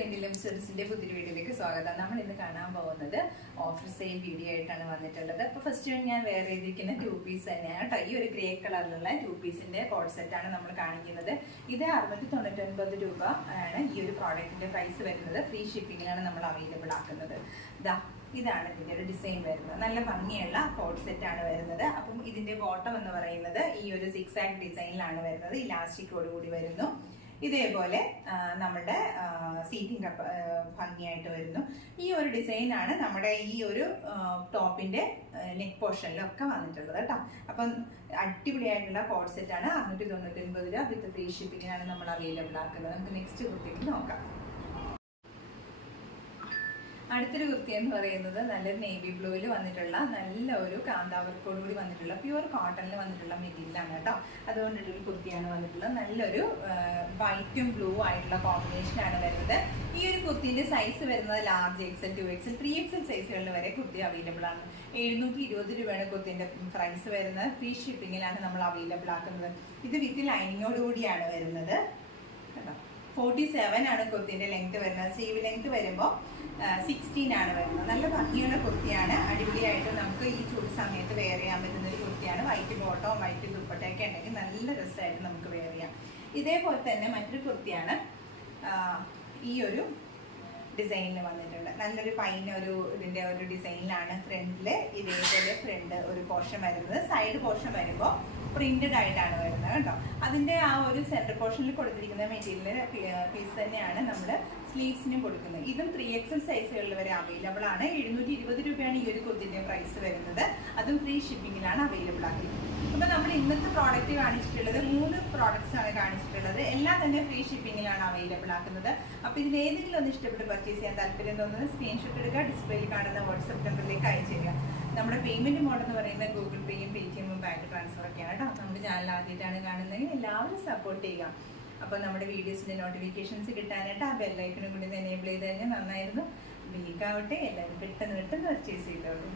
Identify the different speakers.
Speaker 1: പെൻഡിലും സ്റ്റഡീസിന്റെ പുതിയ വീഡിയോയിലേക്ക് സ്വാഗതം. നമ്മൾ ഇന്ന് കാണാൻ പോകുന്നത് ഓഫർ സെയിൽ വീഡിയോ ആയിട്ടാണ് വന്നിട്ടുള്ളത്. അപ്പൊ ഫസ്റ്റ് ഞാൻ വേറെ ചെയ്തിരിക്കുന്ന ടു പീസ് തന്നെയാണ് കേട്ടോ. ഈ ഒരു ഗ്രേ കളറിലുള്ള ടു പീസിന്റെ കോഡ് ആണ് നമ്മൾ കാണിക്കുന്നത്. ഇത് അറുന്നൂറ്റി തൊണ്ണൂറ്റി ഒൻപത് രൂപ ആണ് ഈ ഒരു പ്രോഡക്റ്റിന്റെ പ്രൈസ് വരുന്നത്. ഫ്രീ ഷിപ്പിങ്ങിലാണ് നമ്മൾ അവൈലബിൾ ആക്കുന്നത്. ദാ ഇതാണ് ഇതിന്റെ ഒരു ഡിസൈൻ വരുന്നത്. നല്ല ഭംഗിയുള്ള കോഡ് സെറ്റ് ആണ് വരുന്നത്. അപ്പം ഇതിന്റെ ബോട്ടം എന്ന് പറയുന്നത് ഈ ഒരു സിക്സ് ആക്ട് ഡിസൈനിലാണ് വരുന്നത്. ഇലാസ്റ്റിക്കോട് കൂടി വരുന്നു. ഇതേപോലെ നമ്മുടെ സീറ്റിംഗ് ഭംഗിയായിട്ട് വരുന്നു. ഈ ഒരു ഡിസൈനാണ് നമ്മുടെ ഈ ഒരു ടോപ്പിന്റെ നെക്ക് പോർഷനിലൊക്കെ വന്നിട്ടുള്ളത് കേട്ടോ. അപ്പം അടിപൊളിയായിട്ടുള്ള കോഡ് ആണ്. അറുന്നൂറ്റി തൊണ്ണൂറ്റി ഒൻപത് രൂപ വിത്ത് ഫ്രീ ഷിപ്പിങ്ങിനാണ് നമ്മൾ അവൈലബിൾ ആക്കുന്നത്. നമുക്ക് നെക്സ്റ്റ് കുർത്തിക്ക് നോക്കാം. അടുത്തൊരു കുർത്തി എന്ന് പറയുന്നത് നല്ലൊരു നേവി ബ്ലൂവിൽ വന്നിട്ടുള്ള നല്ല ഒരു കാന്താവർക്കോട് കൂടി വന്നിട്ടുള്ള പ്യുവർ കോട്ടണിൽ വന്നിട്ടുള്ള മെറ്റീരിയലാണ് കേട്ടോ. അതുകൊണ്ടിട്ടൊരു കുർത്തിയാണ് വന്നിട്ടുള്ളത്. നല്ലൊരു വൈറ്റും ബ്ലൂ ആയിട്ടുള്ള കോമ്പിനേഷനാണ് വരുന്നത്. ഈ ഒരു കുർത്തിന്റെ സൈസ് വരുന്നത് large XL two XL three XL സൈസുകളിൽ വരെ കുർത്തി അവൈലബിൾ ആണ്. എഴുന്നൂറ്റി ഇരുപത് രൂപയാണ് കുർത്തിന്റെ പ്രൈസ് വരുന്നത്. ഫ്രീ ഷിപ്പിങ്ങിലാണ് നമ്മൾ അവൈലബിൾ ആക്കുന്നത്. ഇത് വിത്ത് ലൈനിങ്ങോടുകൂടിയാണ് വരുന്നത്. കേട്ടോ. ഫോർട്ടി സെവൻ ആണ് കുർത്തിന്റെ ലെങ്ത് വരുന്നത്. സ്ലീവ് ലെങ്ത് വരുമ്പോൾ സിക്സ്റ്റീൻ ആണ് വരുന്നത്. നല്ല ഭംഗിയുള്ള കുർത്തിയാണ്. അടിപൊളിയായിട്ട് നമുക്ക് ഈ ചൂട് സമയത്ത് വെയർ ചെയ്യാൻ പറ്റുന്ന ഒരു കുർത്തിയാണ്. വൈറ്റ് ബോട്ടോ വൈറ്റ് ദുപ്പട്ടയൊക്കെ ഉണ്ടെങ്കിൽ നല്ല രസമായിട്ട് നമുക്ക് വെയർ ചെയ്യാം. ഇതേപോലെ തന്നെ മറ്റൊരു കുർത്തിയാണ് ഈ ഒരു ഡിസൈനിൽ വന്നിട്ടുണ്ട്. നല്ലൊരു പൈന ഒരു ഇതിന്റെ ഒരു ഡിസൈനിലാണ് ഫ്രണ്ടിൽ. ഇതേപോലെ ഫ്രണ്ട് ഒരു പോർഷൻ വരുന്നത്. സൈഡ് പോർഷൻ വരുമ്പോൾ പ്രിന്റഡ് ആയിട്ടാണ് വരുന്നത് കേട്ടോ. അതിന്റെ ആ ഒരു സെന്റർ പോർഷനിൽ കൊടുത്തിരിക്കുന്ന മെറ്റീരിയൽ പീസ് തന്നെയാണ് നമ്മൾ സ്ലീവ്സിനും കൊടുക്കുന്നത്. ഇതും ത്രീ എക്സൽ സൈസുകളിൽ വരെ അവൈലബിൾ ആണ്. എഴുന്നൂറ്റി ഇരുപത് രൂപയാണ് ഈ ഒരു കുത്തിന്റെ പ്രൈസ് വരുന്നത്. അതും ഫ്രീ ഷിപ്പിംഗിലാണ് അവൈലബിൾ ആക്കിയിരിക്കുന്നത്. അപ്പൊ നമ്മൾ ഇന്നത്തെ പ്രോഡക്റ്റ് കാണിച്ചിട്ടുള്ളത് മൂന്ന് പ്രോഡക്ട്സ് ആണ് കാണിച്ചിട്ടുള്ളത്. എല്ലാം തന്നെ ഫ്രീ ഷിപ്പിംഗിലാണ് അവൈലബിൾ ആക്കുന്നത്. അപ്പൊ ഇതിൽ ഏതെങ്കിലും ഒന്ന് ഇഷ്ടപ്പെട്ട് പർച്ചേസ് ചെയ്യാൻ താല്പര്യം തോന്നുന്നത് സ്ക്രീൻഷോട്ട് എടുക്കുക ഡിസ്പ്ലേയിൽ കാണുന്ന വാട്സപ്പ് നമ്പറിലേക്ക് അയച്ചു തരിക. നമ്മുടെ പേയ്മെന്റ് മോഡ് എന്ന് പറയുന്നത് ഗൂഗിൾ പേയും പേ ബാങ്ക് ട്രാൻസ്ഫർ ഒക്കെയാണ് കേട്ടോ. നമ്മുടെ ചാനൽ ആദ്യമായിട്ടാണ് കാണുന്നതെങ്കിൽ എല്ലാവരും സപ്പോർട്ട് ചെയ്യുക. അപ്പോൾ നമ്മുടെ വീഡിയോസിന്റെ നോട്ടിഫിക്കേഷൻസ് കിട്ടാനായിട്ട് ആ ബെല്ലൈക്കണും കൂടി എനേബിൾ ചെയ്ത് കഴിഞ്ഞാൽ നന്നായിരുന്നു. വീക്കാവട്ടെ എല്ലാവരും പെട്ടെന്ന് പെട്ടെന്ന് പർച്ചേസ് ചെയ്തോളൂ.